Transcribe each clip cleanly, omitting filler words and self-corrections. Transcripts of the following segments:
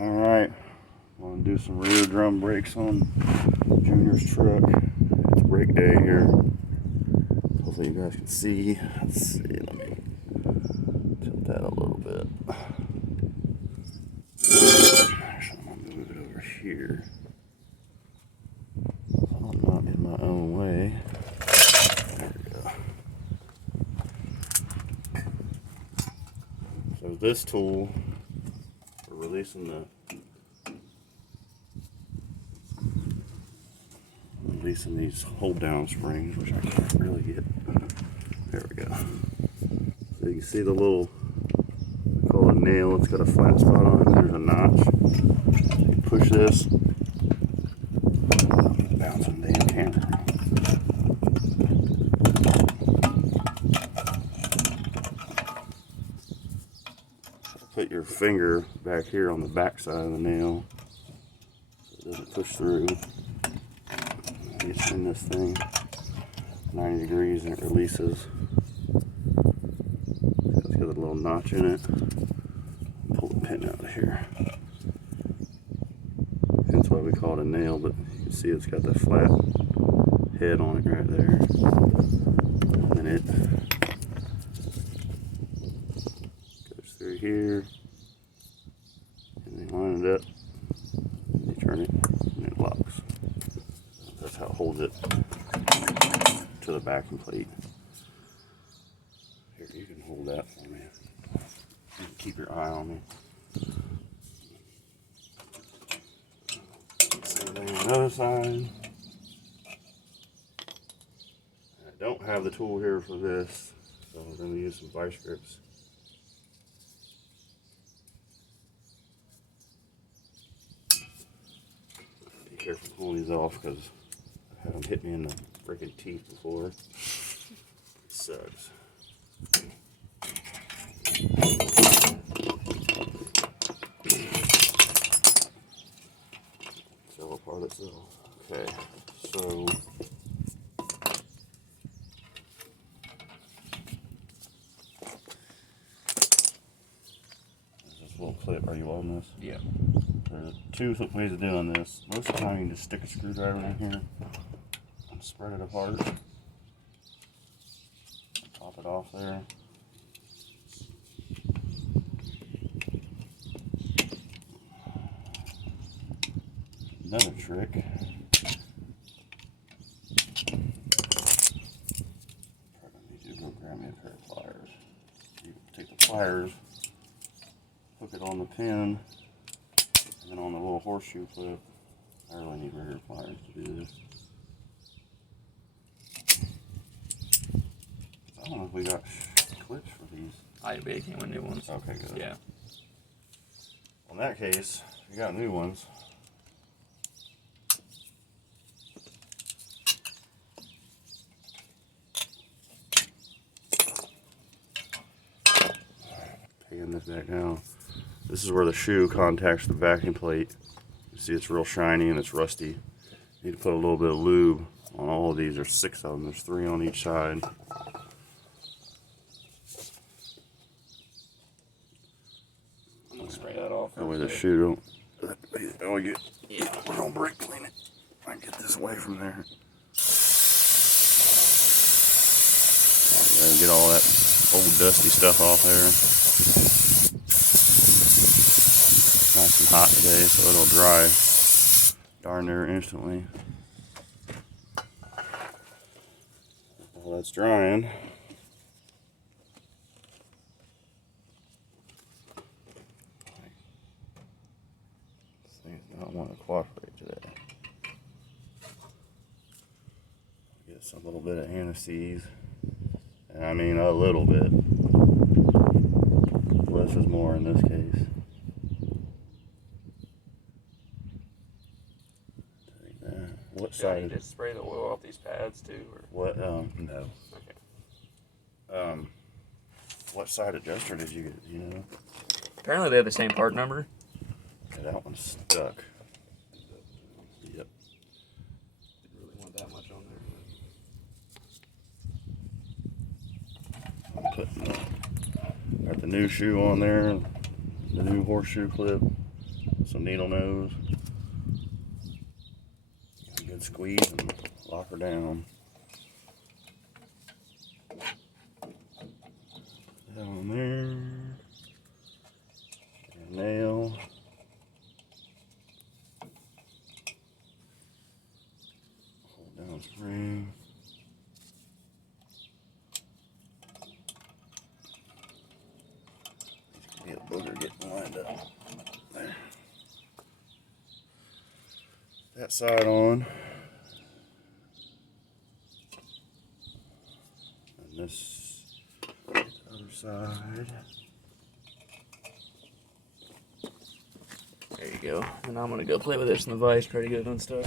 Alright, I'm going to do some rear drum brakes on Junior's truck. It's brake day here. Hopefully you guys can see. Let's see, let me tilt that a little bit. Actually, I'm going to move it over here, so I'm not in my own way. There we go. So this tool for releasing these hold down springs, which I can't really get. There we go. So you can see the little, we call it a nail, it's got a flat spot on it, there's a notch. You push this, bouncing the damn camera. So put your finger back here on the back side of the nail so it doesn't push through. You spin this thing 90 degrees and it releases. So it's got a little notch in it. Pull the pin out of here. That's why we call it a nail, but you can see it's got that flat head on it right there. And it goes through here. And they line it up. And you turn it and it locks. That's how it holds it to the backing plate. Here, you can hold that for me. You can keep your eye on me. Same thing on the other side. I don't have the tool here for this, so I'm going to use some vice grips. Be careful pulling these off because I had them hit me in the freaking teeth before. It sucks. Fell apart itself. Okay, so this little clip. Are you on this? Yeah. There's two ways of doing this. Most of the time you can just stick a screwdriver in here and spread it apart. Pop it off there. Another trick. Probably need you to go grab me a pair of pliers. You take the pliers, hook it on the pin, and then on the little horseshoe clip. I really need bigger pliers to do this. I don't know if we got clips for these. They came with new ones. Okay, good. Yeah. Well, in that case, we got new ones. Taking this back down. This is where the shoe contacts the backing plate. You see it's real shiny and it's rusty. You need to put a little bit of lube on all of these. There's 6 of them. There's 3 on each side. I'm gonna spray that off. That way the shoe don't. We're gonna brake clean it. I can get this away from there. Get all that old dusty stuff off there. Nice and hot today, so it'll dry darn near instantly. While that's drying, this thing does not want to cooperate today. Get some little bit of anti-seize. I mean a little bit. Less is more in this case. Take that. What side? You just spray the oil off these pads too, or what? No. okay. What side adjuster did you get? Do you know? Apparently they have the same part number. Okay, that one's stuck. Yep. Didn't really want that much on there. I'm putting got the new shoe on there, the new horseshoe clip. some needle nose. A good squeeze and lock her down. That on there. And nail. Hold down spring. Be a booger getting lined up. There. That side on. And this other side. There you go. And I'm gonna go play with this in the vise, try to get it unstuck.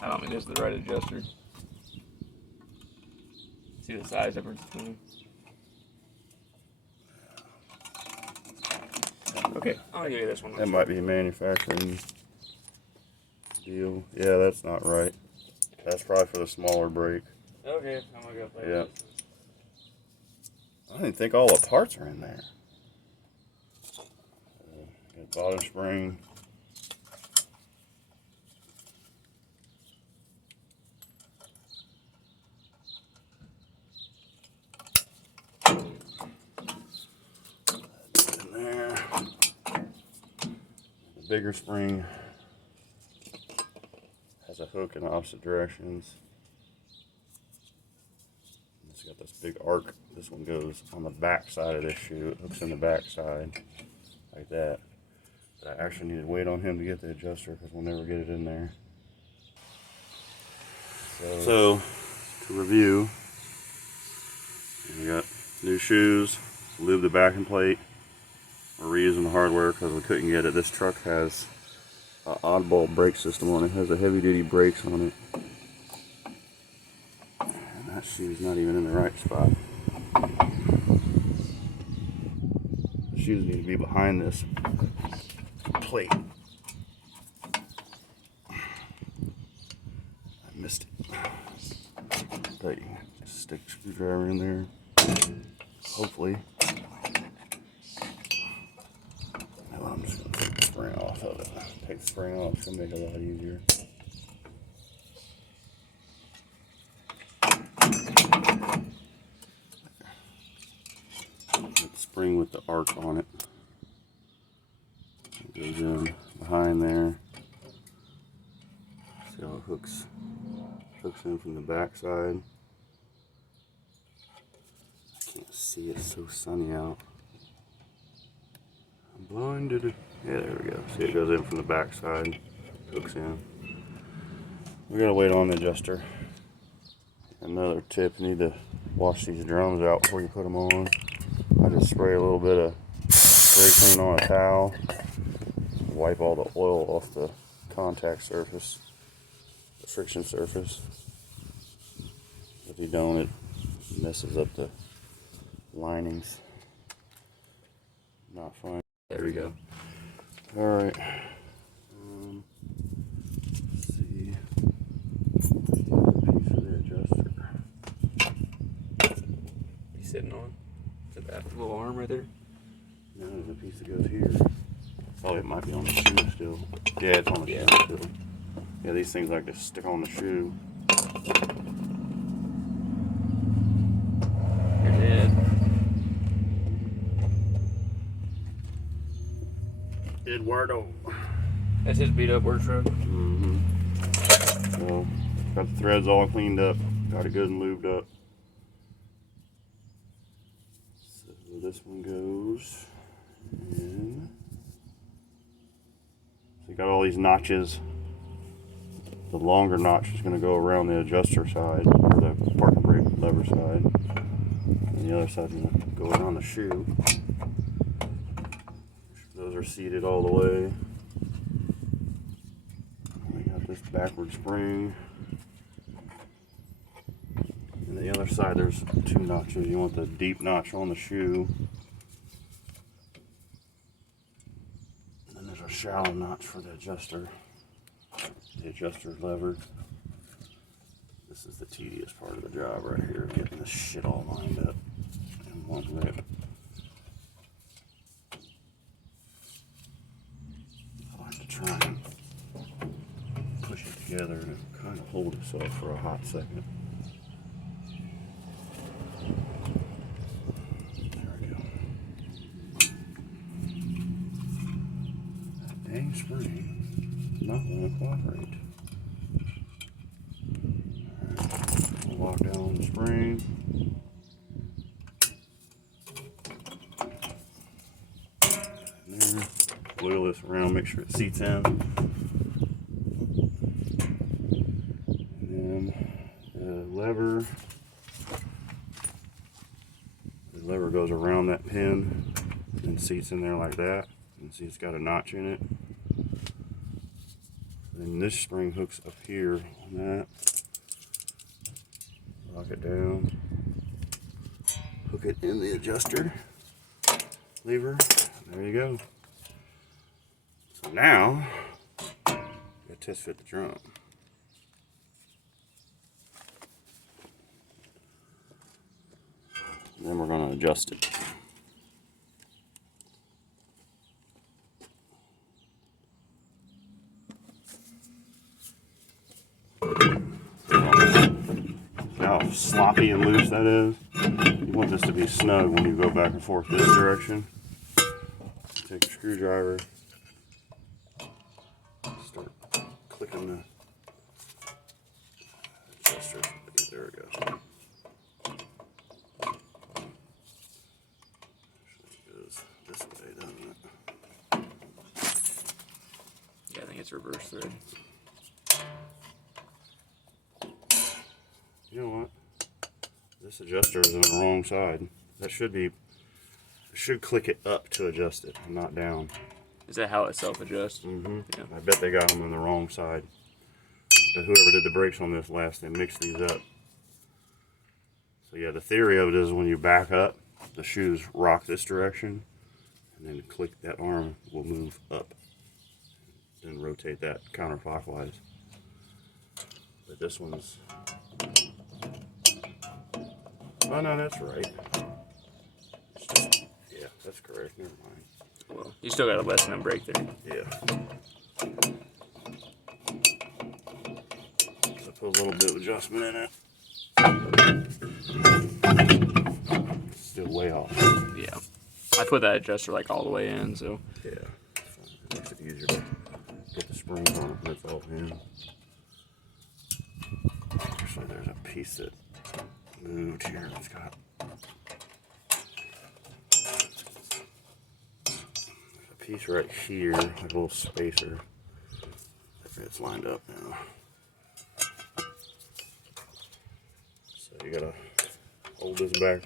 I don't think this is the right adjuster. See the size difference between them. Okay, I'll give you this one. That might be a manufacturing deal. Yeah, that's not right. That's probably for the smaller brake. Okay, I'm gonna go play Yeah. with this. I didn't think all the parts are in there. Got bottom spring. In there. The bigger spring has a hook in opposite directions. It's got this big arc. This one goes on the back side of this shoe. It hooks in the back side like that. But I actually needed to wait on him to get the adjuster because we'll never get it in there. So to review, we got new shoes, lube the backing plate. We're reusing the hardware because we couldn't get it. This truck has an oddball brake system on it. It has a heavy duty brakes on it. And that shoe's not even in the right spot. The shoes need to be behind this plate. I missed it. But you just stick a screwdriver in there. Hopefully. Now I'm just going to take the spring off of it. Take the spring off, it's going to make it a lot easier. Get the spring with the arc on it. It goes in behind there. See how it hooks in from the back side. I can't see, it's so sunny out. I'm blinded. Yeah, there we go. See, it goes in from the back side, hooks in. We gotta wait on the adjuster. Another tip, you need to wash these drums out before you put them on. I just spray a little bit of spray clean on a towel. Wipe all the oil off the contact surface, the friction surface. If you don't, it messes up the linings. Not fun. There we go. Alright. Let's see. Piece of the adjuster. You sitting on? Is it that little arm right there? No, there's a piece that goes here. Oh, it might be on the shoe still. Yeah, it's on the shoe still. Yeah, these things like to stick on the shoe. Here's Ed. Eduardo. That's his beat up work truck. Mm-hmm. So, got the threads all cleaned up. Got it good and lubed up. So this one goes in. So you got all these notches. The longer notch is going to go around the adjuster side, or the parking brake lever side. And the other side is going to go around the shoe. Those are seated all the way. We got this backward spring. And the other side there's two notches. You want the deep notch on the shoe. And then there's a shallow notch for the adjuster. The adjuster lever. This is the tedious part of the job right here, getting this shit all lined up in one rip. I like to try and push it together and kind of hold itself for a hot second. There we go. That dang spring is not going to cooperate. Lock down the spring. There. Wiggle this around, make sure it seats in. And then the lever goes around that pin and seats in there like that. You can see it's got a notch in it. Then this spring hooks up here on that. Lock it down, hook it in the adjuster lever, there you go. So now, you gotta test fit the drum. And then we're gonna adjust it. How sloppy and loose that is. You want this to be snug when you go back and forth this direction. Take a screwdriver, start clicking the adjuster. There it goes. Actually, it goes this way, doesn't it? Yeah, I think it's reverse thread. You know what? This adjuster is on the wrong side. That should be, it should click it up to adjust it, not down. Is that how it self-adjusts? Mm-hmm. Yeah. I bet they got them on the wrong side. But whoever did the brakes on this last, they mixed these up. So yeah, the theory of it is when you back up, the shoes rock this direction, and then click that arm will move up, then rotate that counterclockwise. But this one's, oh no, that's right. It's just, yeah, that's correct. Never mind. Well, you still got a lesson on brake there. Yeah. So put a little bit of adjustment in it. Still way off. Yeah. I put that adjuster like all the way in, so. Yeah. It makes it easier to get the springs on it when it's all in. Actually, there's a piece that moved here. It's got a piece right here, like a little spacer. It's lined up now. So you gotta hold this back.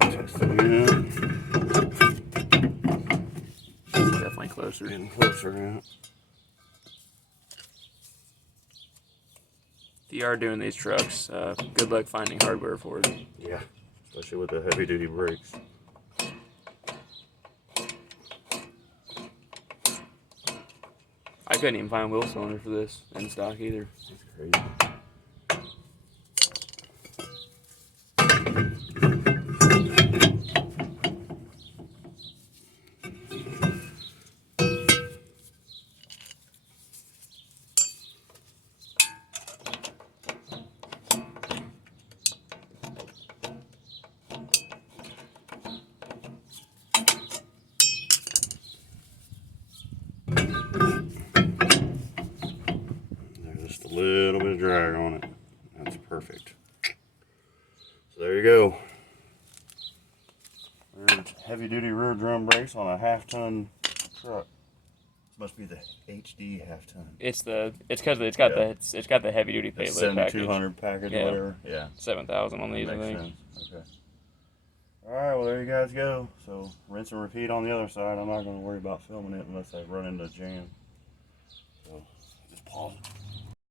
Test it again. Definitely closer. Getting closer now. If you are doing these trucks, good luck finding hardware for it. Yeah, especially with the heavy duty brakes. I couldn't even find wheel cylinder for this in stock either. That's crazy. Just a little bit of drag on it. That's perfect. So there you go. Heavy duty rear drum brakes on a half-ton truck. This must be the HD half-ton. It's because it's got Yeah. it's got the heavy duty payload package. 7200 package, Yeah. whatever. Yeah. 7,000 on these, I Makes think. sense. Okay. All right, well, there you guys go. So rinse and repeat on the other side. I'm not going to worry about filming it unless I run into a jam.